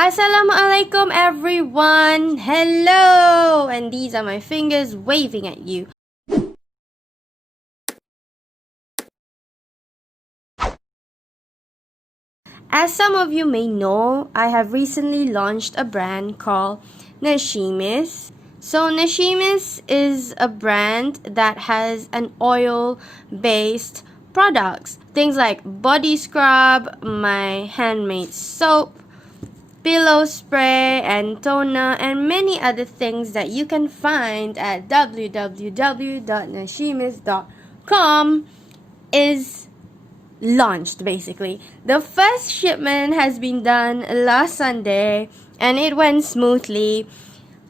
Assalamualaikum everyone! Hello! And these are my fingers waving at you. As some of you may know, I have recently launched a brand called nasheemis. So nasheemis is a brand that has an oil-based products. Things like body scrub, my handmade soap, pillow spray and toner, and many other things that you can find at www.nasheemis.com is launched basically. The first shipment has been done last Sunday and it went smoothly.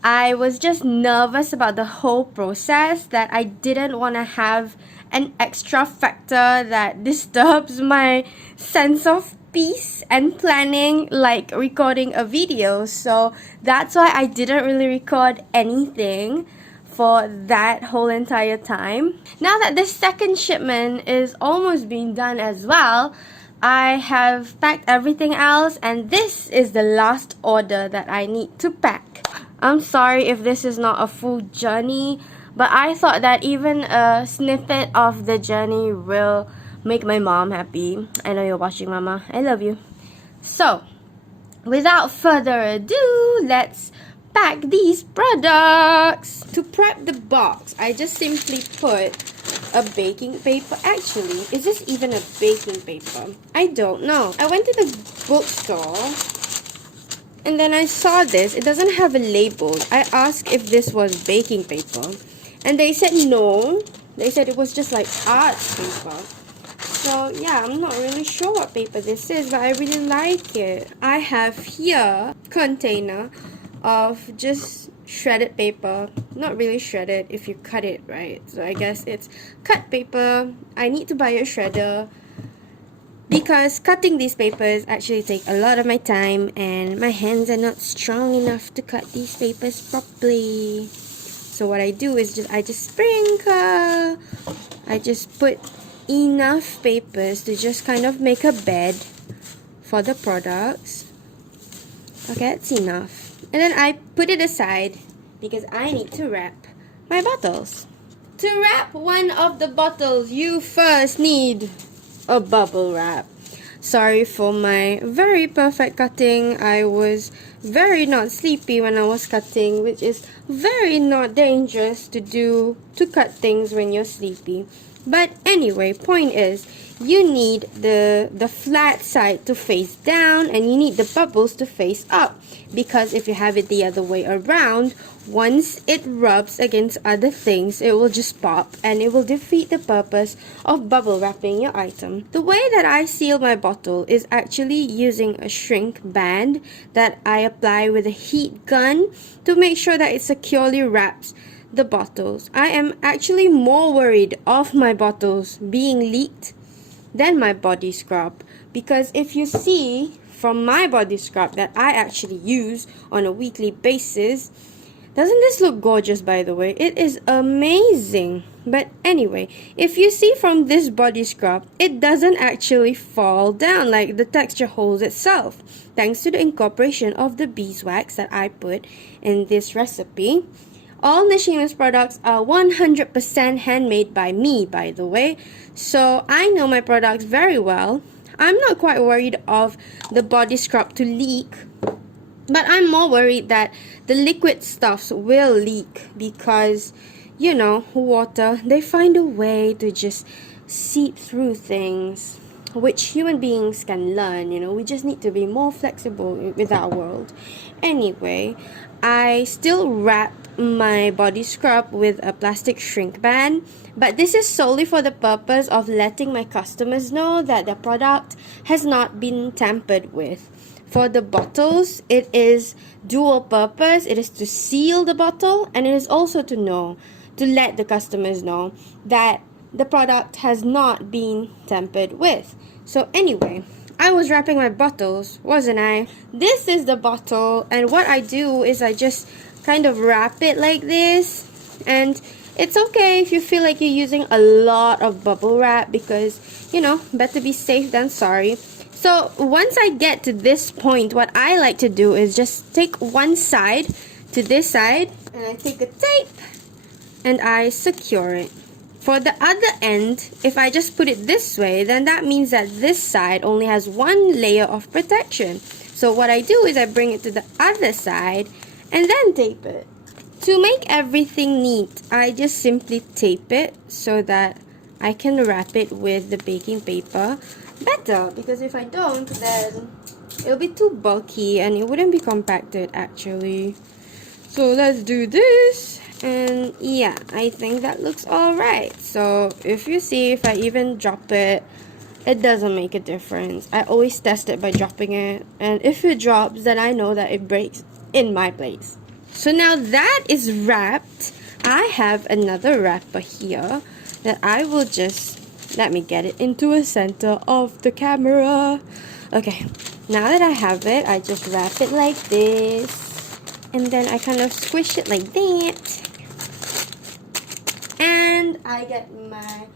I was just nervous about the whole process, that I didn't want to have an extra factor that disturbs my sense of peace and planning, like recording a video. So that's why I didn't really record anything for that whole entire time. Now that the second shipment is almost being done as well, I have packed everything else and this is the last order that I need to pack. I'm sorry if this is not a full journey, but I thought that even a snippet of the journey will make my mom happy. I know you're watching, Mama. I love you. So, without further ado, let's pack these products. To prep the box, I just simply put a baking paper. Actually, is this even a baking paper? I don't know. I went to the bookstore and then I saw this. It doesn't have a label. I asked if this was baking paper and they said no. They said it was just like art paper. So yeah, I'm not really sure what paper this is, but I really like it. I have here a container of just shredded paper. Not really shredded if you cut it, right? So I guess it's cut paper. I need to buy a shredder because cutting these papers actually take a lot of my time and my hands are not strong enough to cut these papers properly. So what I do is I just sprinkle. I just put enough papers to just kind of make a bed for the products. Okay, that's enough. And then I put it aside because I need to wrap my bottles. To wrap one of the bottles, you first need a bubble wrap. Sorry for my very perfect cutting. I was very not sleepy when I was cutting, which is very not dangerous to do, to cut things when you're sleepy. But anyway, point is, you need the flat side to face down and you need the bubbles to face up, because if you have it the other way around, once it rubs against other things, it will just pop and it will defeat the purpose of bubble wrapping your item. The way that I seal my bottle is actually using a shrink band that I apply with a heat gun to make sure that it securely wraps the bottles. I am actually more worried of my bottles being leaked than my body scrub, because if you see from my body scrub that I actually use on a weekly basis, doesn't this look gorgeous, by the way? It is amazing. But anyway, if you see from this body scrub, it doesn't actually fall down, like the texture holds itself, thanks to the incorporation of the beeswax that I put in this recipe. All nasheemis products are 100% handmade by me, by the way, so I know my products very well. I'm not quite worried of the body scrub to leak, but I'm more worried that the liquid stuffs will leak because, you know, water, they find a way to just seep through things, which human beings can learn. You know, we just need to be more flexible with our world. Anyway, I still wrap my body scrub with a plastic shrink band, but this is solely for the purpose of letting my customers know that the product has not been tampered with. For the bottles, it is dual purpose. It is to seal the bottle and it is also to let the customers know that the product has not been tampered with. So anyway, I was wrapping my bottles, wasn't I? This is the bottle, and what I do is I just kind of wrap it like this, and it's okay if you feel like you're using a lot of bubble wrap because, you know, better be safe than sorry. So once I get to this point, what I like to do is just take one side to this side, and I take a tape and I secure it. For the other end, if I just put it this way, then that means that this side only has one layer of protection. So what I do is I bring it to the other side and then tape it. To make everything neat, I just simply tape it so that I can wrap it with the baking paper better, because if I don't, then it'll be too bulky and it wouldn't be compacted actually. So let's do this, and yeah, I think that looks alright. So if you see, if I even drop it, it doesn't make a difference. I always test it by dropping it, and if it drops, then I know that it breaks in my place. So now that is wrapped, I have another wrapper here that I will just, let me get it into a center of the camera. Okay, now that I have it, I just wrap it like this. And then I kind of squish it like that. And I get my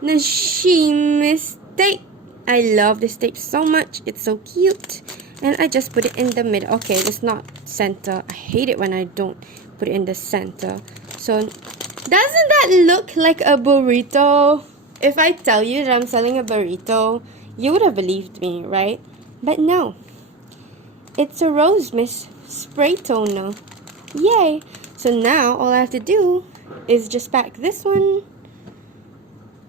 nasheemis tape. I love this tape so much. It's so cute. And I just put it in the middle. Okay, it's not center. I hate it when I don't put it in the center. So, doesn't that look like a burrito? If I tell you that I'm selling a burrito, you would have believed me, right? But no. It's a rose mist spray toner. Yay! So now all I have to do is just pack this one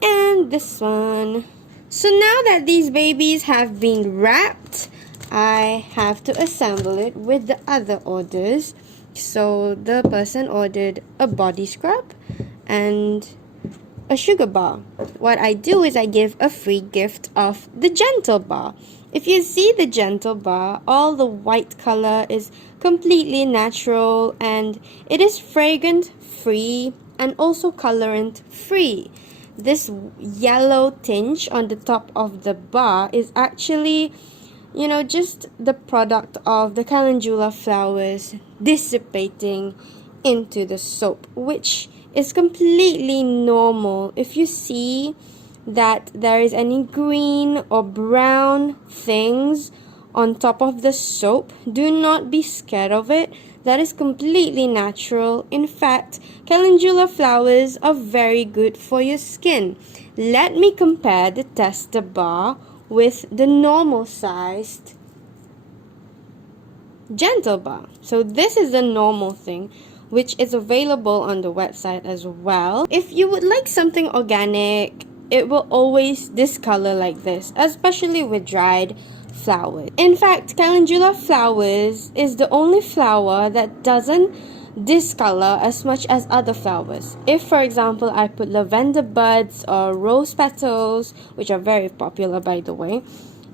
and this one. So now that these babies have been wrapped, I have to assemble it with the other orders. So the person ordered a body scrub and a sugar bar. What I do is I give a free gift of the gentle bar. If you see the gentle bar, all the white color is completely natural, and it is fragrance free and also colorant free. This yellow tinge on the top of the bar is actually, just the product of the calendula flowers dissipating into the soap, which is completely normal. If you see that there is any green or brown things on top of the soap, do not be scared of it. That is completely natural. In fact, calendula flowers are very good for your skin. Let me compare the tester bar with the normal sized gentle bar. So this is the normal thing, which is available on the website as well. If you would like something organic, it will always discolor like this, especially with dried flowers. In fact, calendula flowers is the only flower that doesn't discolor as much as other flowers. If, for example, I put lavender buds or rose petals, which are very popular by the way,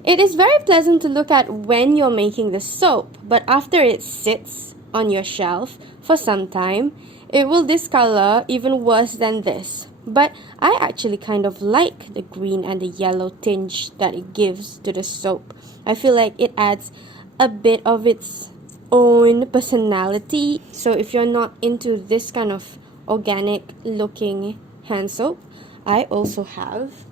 it is very pleasant to look at when you're making the soap, but after it sits on your shelf for some time, it will discolor even worse than this. But I actually kind of like the green and the yellow tinge that it gives to the soap. I feel like it adds a bit of its own personality. So if you're not into this kind of organic looking hand soap, I also have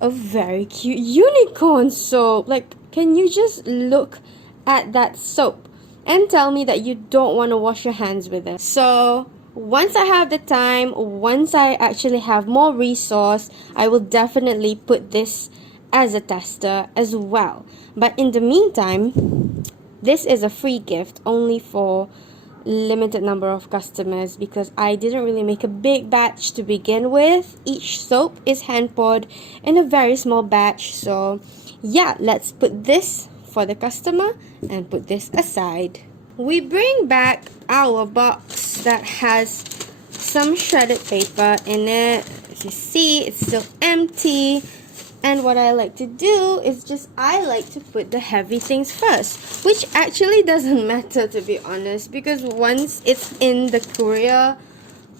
a very cute unicorn soap. Like, can you just look at that soap and tell me that you don't want to wash your hands with it? So once I have the time, once I actually have more resource, I will definitely put this as a tester as well. But in the meantime, this is a free gift only for limited number of customers, because I didn't really make a big batch to begin with. Each soap is hand poured in a very small batch. So yeah, let's put this for the customer and put this aside. We bring back our box that has some shredded paper in it. As you see, it's still empty. And what I like to do is I like to put the heavy things first, which actually doesn't matter, to be honest, because once it's in the courier,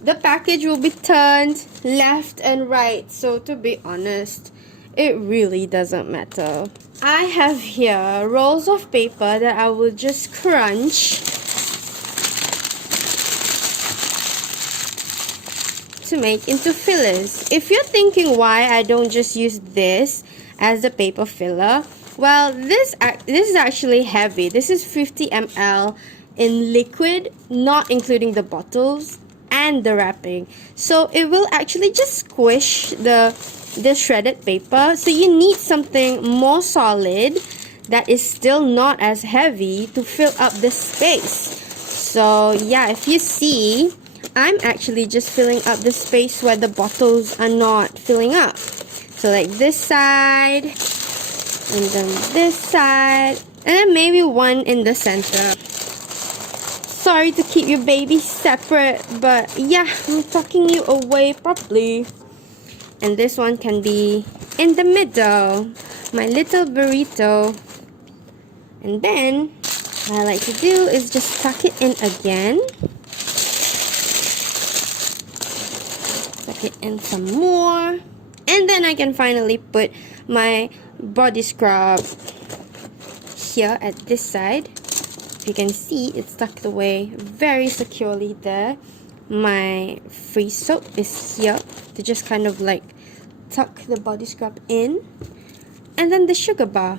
the package will be turned left and right. So to be honest, it really doesn't matter. I have here rolls of paper that I will just crunch to make into fillers. If you're thinking why I don't just use this as a paper filler, Well, this is actually heavy. This is 50 ml in liquid, not including the bottles and the wrapping. So it will actually just squish the shredded paper. So you need something more solid that is still not as heavy to fill up the space. So yeah, if you see, I'm actually just filling up the space where the bottles are not filling up. So like this side, and then this side, and then maybe one in the center. Sorry to keep your baby separate, but yeah, I'm tucking you away properly. And this one can be in the middle, my little burrito. And then what I like to do is just tuck it in again. Tuck it in some more. And then I can finally put my body scrub here at this side. If you can see, it's tucked away very securely there. My free soap is here to just kind of like tuck the body scrub in. And then the sugar bar.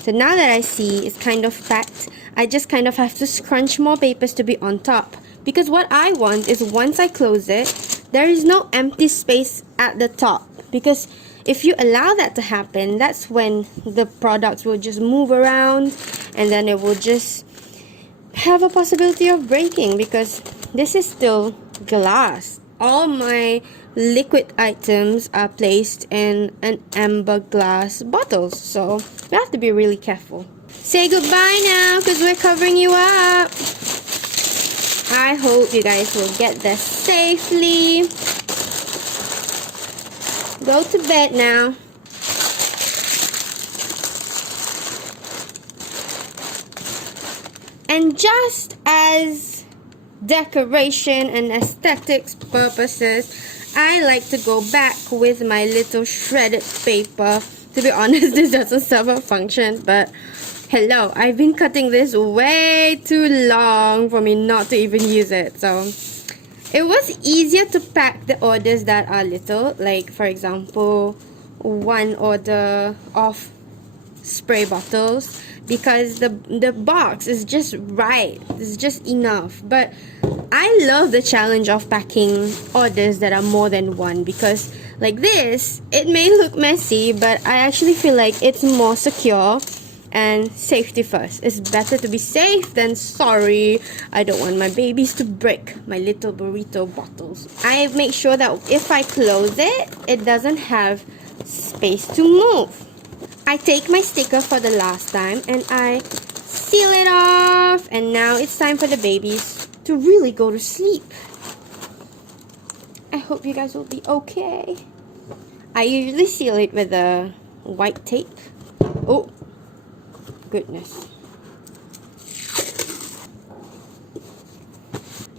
So now that I see it's kind of packed, I just kind of have to scrunch more papers to be on top. Because what I want is once I close it, there is no empty space at the top. Because if you allow that to happen, that's when the products will just move around and then it will just have a possibility of breaking, because this is still glass. All my liquid items are placed in an amber glass bottles, so you have to be really careful. Say goodbye now, because we're covering you up. I hope you guys will get there safely. Go to bed now. And just as decoration and aesthetics purposes, I like to go back with my little shredded paper. To be honest, this doesn't serve a function, but hello, I've been cutting this way too long for me not to even use it. So it was easier to pack the orders that are little, like for example, one order of spray bottles, because the box is just right, it's just enough. But I love the challenge of packing orders that are more than one, because like this, it may look messy, but I actually feel like it's more secure. And safety first. It's better to be safe than sorry. I don't want my babies to break my little burrito bottles. I make sure that if I close it, it doesn't have space to move. I take my sticker for the last time and I seal it off. And now it's time for the babies to really go to sleep. I hope you guys will be okay. I usually seal it with a white tape. Oh, goodness.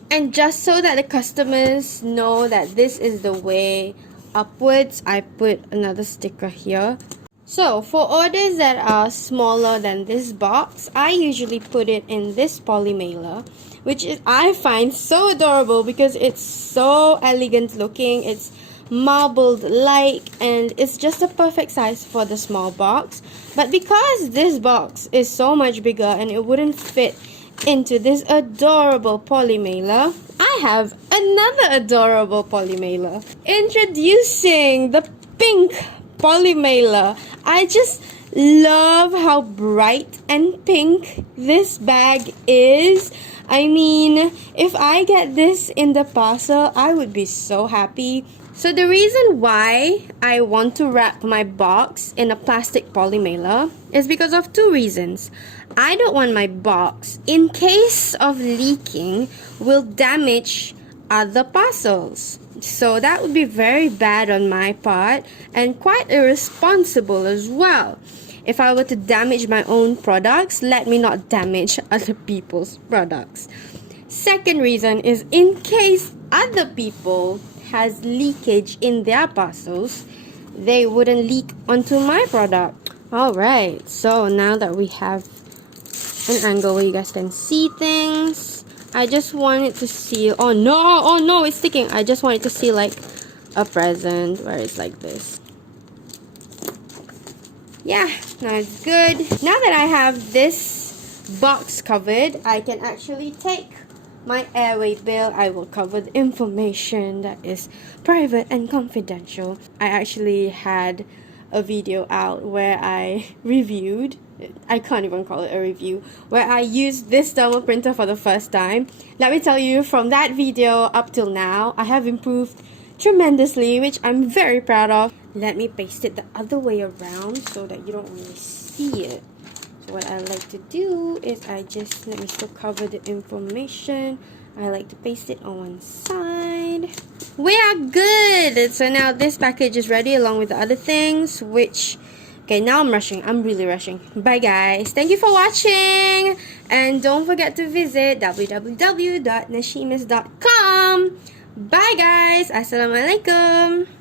And just so that the customers know that this is the way upwards, I put another sticker here. So for orders that are smaller than this box, I usually put it in this poly mailer, which is, I find so adorable because it's so elegant looking. It's marbled like, and it's just a perfect size for the small box. But because this box is so much bigger and it wouldn't fit into this adorable poly mailer, I have another adorable poly mailer. Introducing the pink poly mailer. I just love how bright and pink this bag is. I mean, if I get this in the parcel, I would be so happy. So the reason why I want to wrap my box in a plastic poly mailer is because of two reasons. I don't want my box, in case of leaking, will damage other parcels. So that would be very bad on my part and quite irresponsible as well. If I were to damage my own products, let me not damage other people's products. Second reason is in case other people has leakage in their parcels, they wouldn't leak onto my product. Alright, so now that we have an angle where you guys can see things, I just wanted to seal. Oh no, it's sticking. I just wanted to see like a present where it's like this. yeah, now it's good. Now that I have this box covered, I can actually take my airway bill. I will cover the information that is private and confidential. I actually had a video out where I reviewed, I can't even call it a review, where I used this thermal printer for the first time. Let me tell you, from that video up till now, I have improved tremendously, which I'm very proud of. Let me paste it the other way around so that you don't really see it. So what I like to do is let me still cover the information. I like to paste it on one side. We are good! So now this package is ready along with the other things, which... Okay, now I'm rushing. I'm really rushing. Bye guys. Thank you for watching. And don't forget to visit www.nasheemis.com. Bye guys. Assalamualaikum.